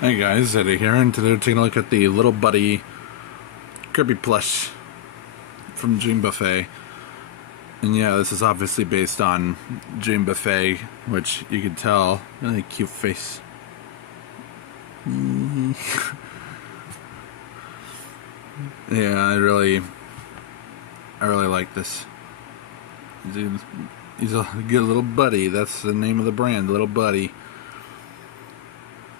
Hey guys, ZETA here, and today we're taking a look at the Little Buddy Kirby Plush from Dream Buffet. And yeah, this is obviously based on Dream Buffet, which you can tell. Really cute face. Yeah, I really like this. Dude, he's a good little buddy. That's the name of the brand, Little Buddy.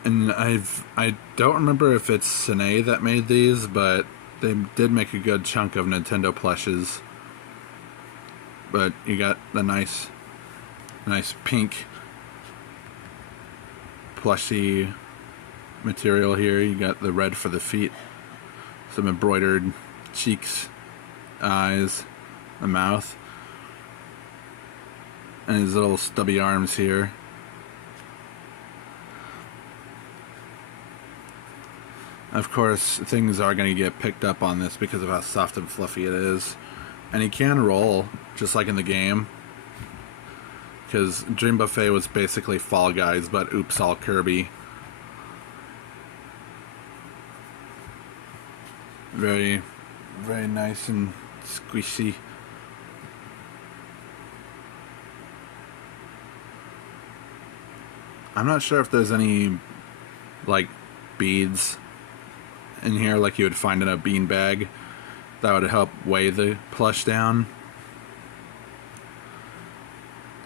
And I don't remember if it's Sine that made these, but they did make a good chunk of Nintendo plushes. But you got the nice pink plushy material here. You got the red for the feet, some embroidered cheeks, eyes, a mouth, and his little stubby arms here. Of course, things are going to get picked up on this because of how soft and fluffy it is. And he can roll, just like in the game. Because Dream Buffet was basically Fall Guys, but oops, all Kirby. Very, very nice and squishy. I'm not sure if there's any, like, beads in here like you would find in a bean bag that would help weigh the plush down.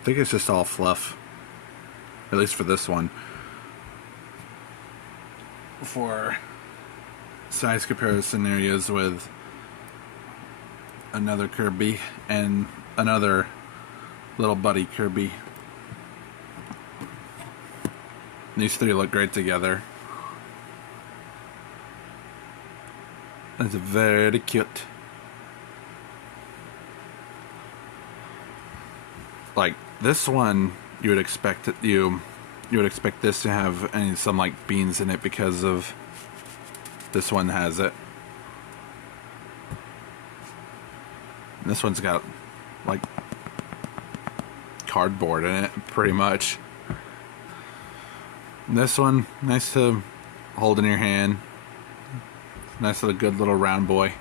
I think it's just all fluff, at least for this one. For size comparison areas with another Kirby and another Little Buddy Kirby, these three look great together. That's very cute. Like this one, you would expect it. You would expect this to have some like beans in it because of this one has it. And this one's got like cardboard in it, pretty much. And this one, nice to hold in your hand. Nice little good little round boy.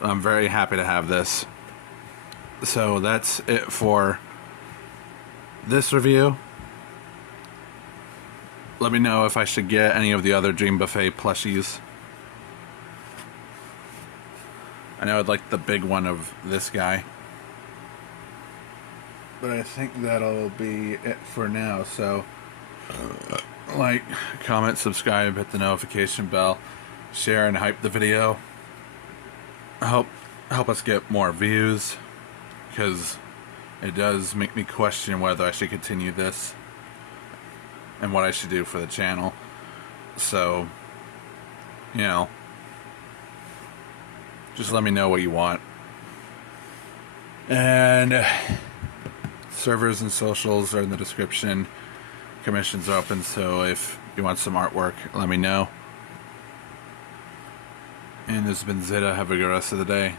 I'm very happy to have this. So that's it for this review. Let me know if I should get any of the other Dream Buffet plushies. I know I'd like the big one of this guy, but I think that'll be it for now. So like, comment, subscribe, hit the notification bell, share and hype the video. Help us get more views, because it does make me question whether I should continue this and what I should do for the channel. So, you know, just let me know what you want. And servers and socials are in the description. Commissions are open, so if you want some artwork, let me know. And this has been ZETA. Have a good rest of the day.